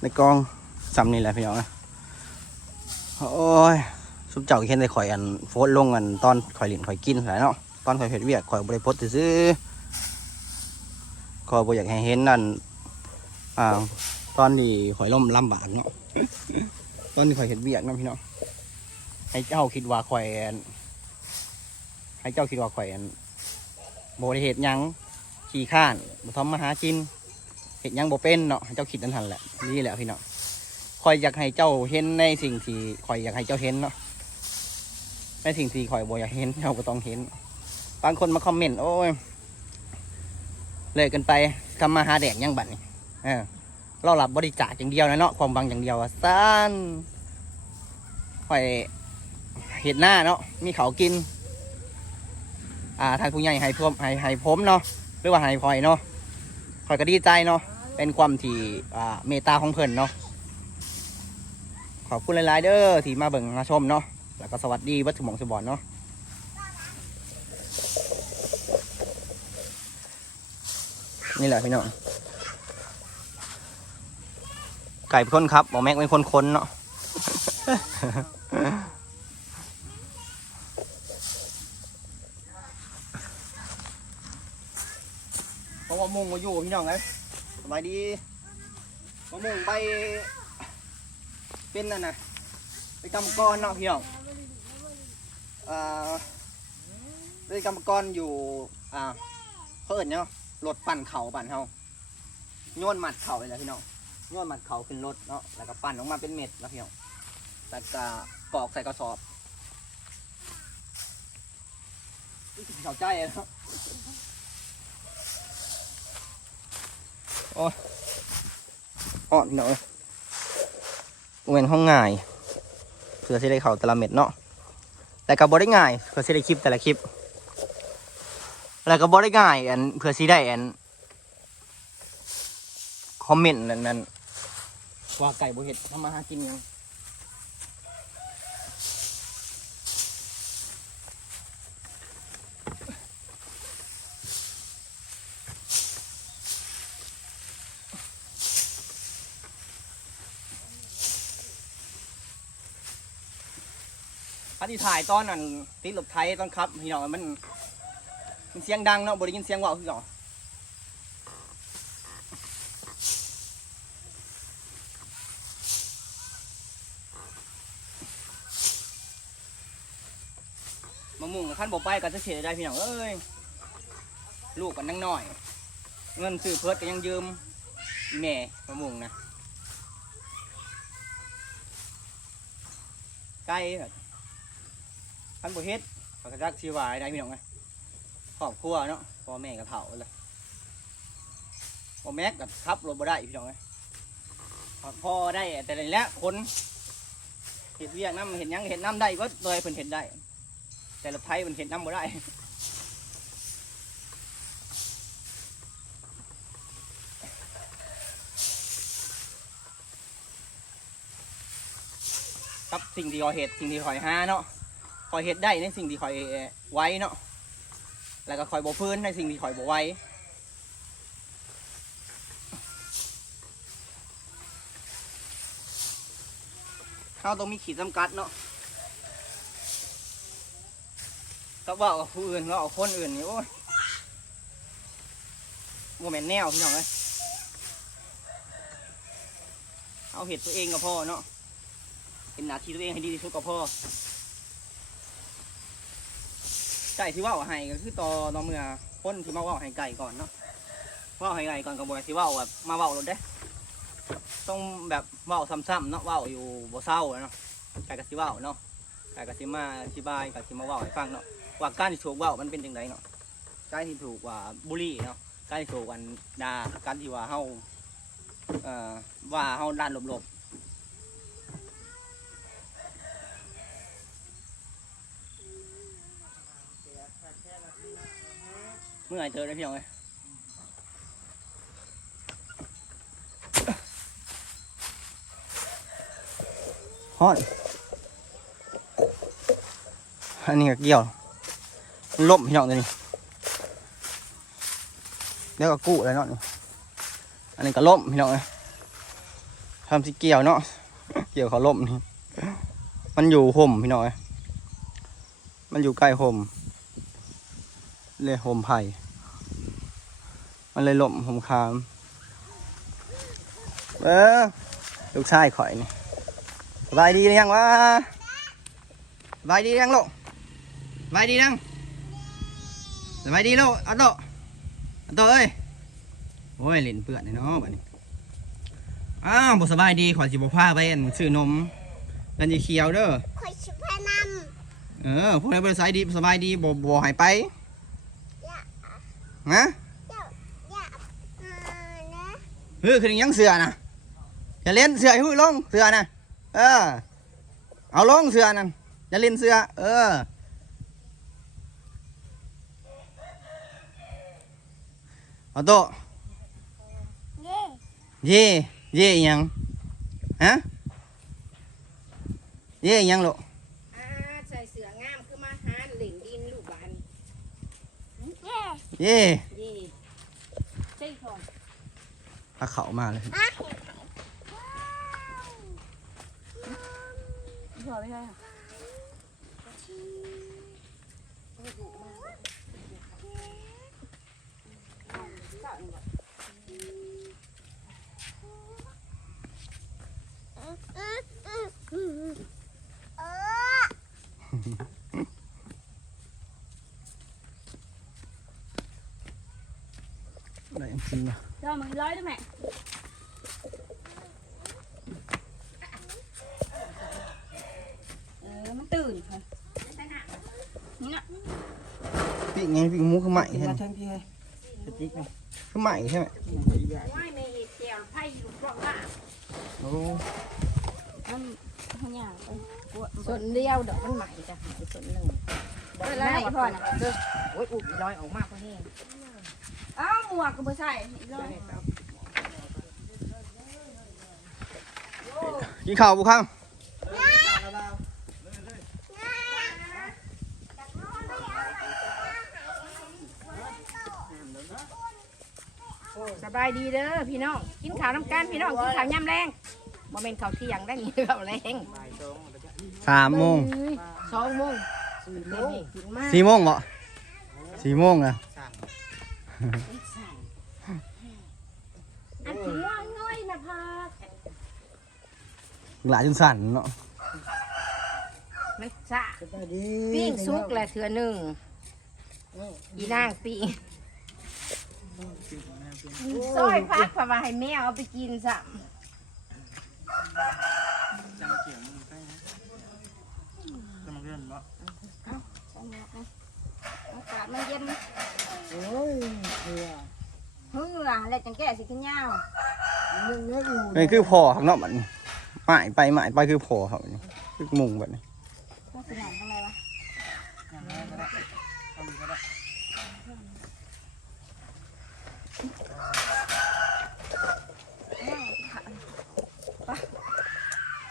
ในกองซ้ำนี่แหละพี่น้องนะโอ้ยสุบเจ้าเห็นได้ข่อยอันโฟดลงอันตอนข่อยหลินข่อยกินหลายเนาะตอนข่อยเผ็ดเวียกข่อยบริพดซื้อข่อยบ่อยากให้เห็นนั่นอ่าตอนที่ข่อยล่มลำบากเนาะตอนที่ข่อยเห็ดเวียกนะพี่น้องให้เจ้าคิดว่าข่อยอันให้เจ้าคิดว่าข่อยอันบ่ได้เฮ็ดหยังขี้ข้านบ่ทำมาหากิน เห็นยังบ่เป็นเนาะเจ้าคิดนั่นทันแหละนี่แหละพี่เนาะคอยอยากให้เจ้าเห็นในสิ่งที่คอยอยากให้เจ้าเห็นเนาะในสิ่งที่คอยบ่อยากเห็นเจ้าก็ต้องเห็น บางคนมาคอมเมนต์โอ้ยเลยกันไปทำมาหาแดกยังบัดนี่เออเราหลับบริจาคอย่างเดียวนะเนาะความบังอย่างเดียวสั้นคอยเห็ดหน้าเนาะมีเขากิน อ่าทางผู้ใหญ่ให้พวมให้ให้ผมเนาะหรือว่าให้คอยเนาะ ขอยก็ดีใจเนาะเป็นความที่อ่าเมตตาของเพิ่นเนาะขอบคุณหลายๆเด้อที่มาเบิ่งมาชมเนาะแล้วก็สวัสดีวัดสมงสมบอนเนาะนี่แหละพี่น้องไก่เป็นคนครับบอกแม็กเป็นคนค้นเนาะ ราะว่ามุงมาอยู่พี่น้องไงสบายดีมะมุงไปเป็นนั่นนะไปกรรมกรเนาะพี่น้องอ่าเป็นกรรมกรอยู่อ่าเพิ่นเนาะรถปั่นเข่าปั่นเฮาโยนหมัดเข่าเลยแหละพี่น้องโยนหมัดเข่าขึ้นรถเนาะแล้วก็ปั่นออกมาเป็นเม็ดแล้วพี่น้องแล้วก็กอกใส่กระสอบนี่ถึงเข้าใจแล้ว อ่อพี่น้องเอ้ยเว้นห้องง่าย เพื่อสิได้เข่าแต่ละเม็ดเนาะแต่ก็บ่ได้ง่าย เพื่อสิได้คลิปแต่ละคลิปแล้วก็บ่ได้ง่ายอันเพื่อสิได้อันคอมเมนต์นั่นนั่นว่าไก่บ่เห็ดทำมาหากินยัง อันที่ถ่ายตอนนั้นติดรถไทยตอนขับพี่น้องมันมันเสียงดังเนาะบ่ได้ยินเสียงว่าวคือเก่ามะม่วงขั้นบ่ไปก็จะเสียได้พี่น้องเอ้ยลูกกันนั่งหน้อย เงินซื้อเพิดก็ยังยืมแม่มะม่วงนะไก่แบบ ขั้นบ่เฮ็ดก็กระจักชีวายได้พี่น้องไงครอบครัวเนาะพ่อแม่ก็เฒ่าเลยพ่อแม่ก็ขับรถบ่ได้พี่น้องไงพ่อได้แต่ละแล้วคนเห็ดเวียกน้ำเห็ดยังเห็ดน้ำได้ก็โดยเพิ่นเห็ดได้ แต่รถไทยมันเห็นน้ำบ่ได้ครับสิ่งที่คอเห็ดสิ่งที่คอยหาเนาะ คอยเห็ดได้ในสิ่งที่คอยไว้เนาะแล้วก็คอยบ่พื้นในสิ่งที่คอยบ่ไว้เขาต้องมีขีดจำกัดเนาะก็บอกกับผู้อื่นก็เอาคนอื่นนี่โอ้ยโมเมนแนวพี่น้องเลยเอาเห็ดตัวเองกับพ่อเนาะเป็นหน้าที่ตัวเองให้ดีที่สุดกับพ่อ ไก่ที่ว่าให้ก็คือต่อตอเมื่อคนที่มาว่าให้ไก่ก่อนเนาะเว่าให้ไก่ก่อนกับบอยที่ว่าแบบมาเว่ารถเด้ ต้องแบบเว่าซ้ำๆเนาะเว่าอยู่บ่เศร้าเนาะไก่กับสิเว่าเนาะไก่กับสิมาอธิบายกับสิมาเว่าให้ฟังเนาะว่าการที่ถูกว่ามันเป็นยังไงเนาะการที่ถูกว่าบุหรี่เนาะการที่ถูกวันดาการที่ว่าเฮาเอ่อว่าเฮาด้านหลบๆเมื่อไหร่เจอได้พี่น้องเลยฮอดอันนี้ก็เกี่ยวล่มพี่น้องตัวนี้เดี๋ยวก็กู้เลยเนาะนี่อันนี้ก็ล่มพี่น้องเลยทำสิเกี่ยวเนาะเกี่ยวเขาล่มนี่มันอยู่ห่มพี่น้อยมันอยู่ใกล้ห่ม เลยห่มไผ่ มันเลยล่มห่มคาม เออลูกชายข่อยนี่สบายดีหรือยังวะสบายดีหรือยังลูกสบายดียังสบายดีลูกเอาโตะเอาโตะเอ้ยโอ้ยเล่นเปื่อนเลยเนาะบัดนี้อ้าวบ่สบายดีขอสิบ่พาไปอั่นซื้อนมกันยีเขียวเด้อคอยชิพานำเออพวกนี้บ่ได้สายดีสบายดีบ่บ่ให้ไปฮะเจ้าอย่าอ่านะเฮ้ยคือยังเสือนะอย่าเล่นเสือให้หุ้ยลงเสือนะเออ เอาลงเสือนั่นอย่าเล่นเสือเออเอาโตะเย่เย่เย่อิหยังฮะเย่อิหยังลูก อ่าใส่เสืองามคือมาหาเหล่งดินลูกหลาน เย่ เย่เย่ใช่ของพาเขามาเลยอะพอไม่ใช่ค่ะอืม อืมอืมอืมเออได้จริงนะเจ้ามันร้อยได้ไหมเออมันตื่นค่ะนี่น่ะพี่ไงพี่หมูคือใหม่ใช่ไห มทั้งที่ให้สติ๊กนะคือใหม่ใช่ไหมว่ายในเห็ดแก้วไผ่อยู่กล่องละโอ้มันขยาวส่วนเดียวดอกมันใหม่จะหายส่วนหนึ่งดอกไม้พ่อน่ะเด้อโอ้ยอุบลอยออกมากกว่านี้อ้าวหมวกก็ไม่ใช่ลอยกินข้าวบุครั้งสบายดีเด้อพี่น้อง กินข้าวน้ำกันพี่น้องกินข้าวย่ำแรงบ่เป็นข้าวเที่ยงได้นี่ข้าวแรงสามโมงสองโมงสี่โมงกินมากสี่โมงเหรอสี่โมงนะ อันที่ว่าง่อยนะพาหลายจนสั่นเนาะไม่ซ่าสบายดีปิ้งซุกแหละเถื่อหนึ่งอีนางปิ้งซอยพักเพราะว่าให้แมวเอาไปกินซ้จังเกี่ยวมึงใกล้นะจะมาเรื่องเนาะำอากาศมันเย็นโอ้ยเฮียเฮือแล้วจังแก่สิขึ้นยาวยังเยอะอยู่นี่คือพอครับเนาะมันหมายไปหมายไปคือพอครับนี่คือมุงแบบนี้ก็สิหนทางไหนวะยังไงก็ได้ทำก็ได้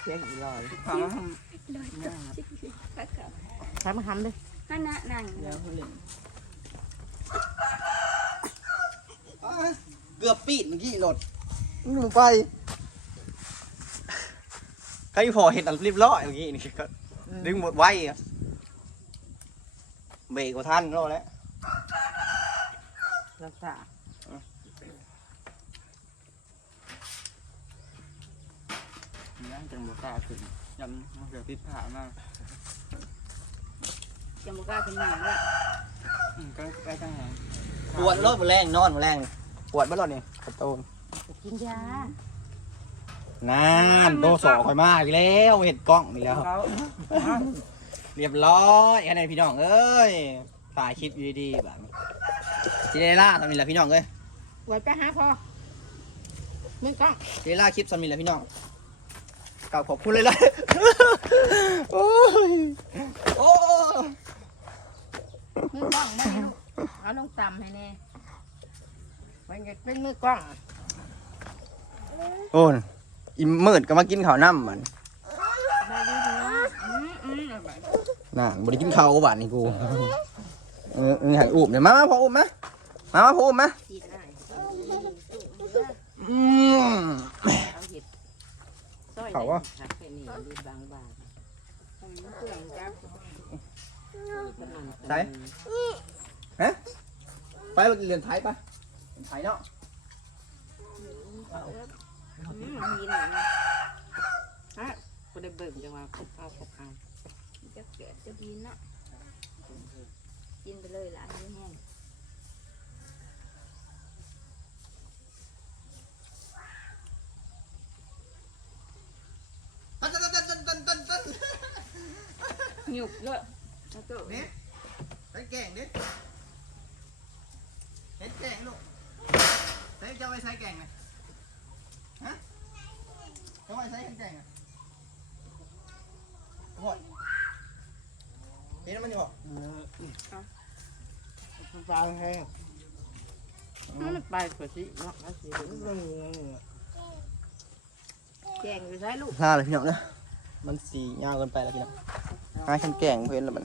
เสียงอีลอยถามว่าทำง่ายครับใช้มาทำเลย นั่นน่ะนั่นเดี๋ยวเขาเล่นเกือบปีดเมื่อกี้รถลงไปใครพอเห็นอันรีบร้อยเมื่อกี้นี่ก็ดึงหมดไว้อะเบรกกว่าท่านรอแล้วรักษาย่างจังบกล้าขึ้นยันมันเกิดติดผ่ามาก จะมากล้าขึ้นมาแล้ว อืมก็ใกล้จังหวะปวดรถมาแรงนอนมาแรงปวดบ้านรถนี่กระโตนกินยานั่นโตสอคอยมากอีกแล้วเห็ดกล้องอีกแล้ว เขาเรียบร้อยแค่ไหนพี่น้องเอ้ยถ่ายคลิปอยู่ดีๆแบบนี้สิได้ล่าทำนี่แหละพี่น้องเอ้ยไว้ไปหาพ่อมึงต้องสิได้ล่าคลิปสำนี่แหละพี่น้องกล่าวขอบคุณเลยล่ะโอ้ยโอ้ มือกล้องไม่ลูกเอาลงต่ำให้แน่มันจะเป็นมือกล้องโอ้ยอิมมืดก็มากินข้าวน้ำมันได้ดีดีอืมอืมเอาไปน่ะบ่ได้กินข้าวบาดนี่กูเออเออใหายอุ้มเนี่ยมามาพออุ้มมามามาพออุ้มมาทีได้อืม เอาเห็ดหักแค่นี้ดูบางบางมันเปลืองจ้า ใส่ฮะไปเรียนไทยปะเรียนไทยเนาะอืมมันมีหน่อยนะฮะกูได้เบิ่งจังว่าเอาพกเอาจะแกะจะกินนะกินไปเลยละอันนี้แห้งตันตันตันตันตันตันตันหยุบเลย แล้วก็เนี่ยใส่แกงดิเห็นแกงลูกใส่จะไว้ใส่แกงไหมฮะจะไว้ใส่แกงอะโอ้ยเห็นมันอยู่บ่ปลาแห้งมันไปกว่าสิเนาะแล้วสิแกงอยู่ใช้ลูกน่าเลยพี่น้องเนอะมันสียาวเกินไปแล้วพี่น้อง หาฉันแกงเพื่อนแล้วมัน